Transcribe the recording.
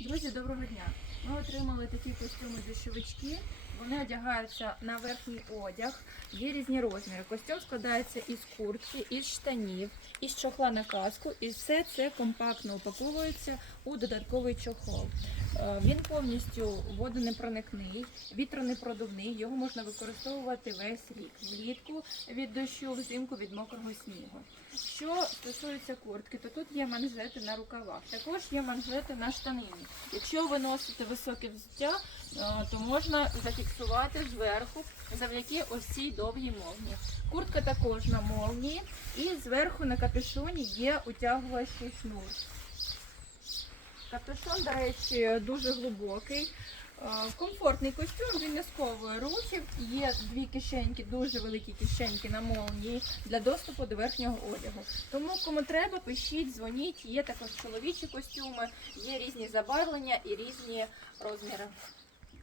Друзі, доброго дня! Ми отримали такі костюми дощовички. Вони одягаються на верхній одяг. Є різні розміри. Костюм складається із куртки, із штанів, із чохла на каску, і все це компактно упаковується у додатковий чохол. Е, Він повністю водонепроникний, вітронепродувний. Його можна використовувати весь рік. Влітку від дощу, взимку від мокрого снігу. Що стосується куртки, то тут є манжети на рукавах. Також є манжети на штанині. Якщо ви носите високе взуття, е, то можна зафіксувати зверху завдяки ось цій довгій молні. Куртка також на молнії, і зверху на капюшоні є утягувачий шнур. Капюшон, до речі, дуже глибокий. Е, Комфортний костюм, він не сковує рухів. Є дві кишеньки, дуже великі кишеньки на молнії для доступу до верхнього одягу. Тому кому треба, пишіть, дзвоніть. Є також чоловічі костюми, є різні забарвлення і різні розміри.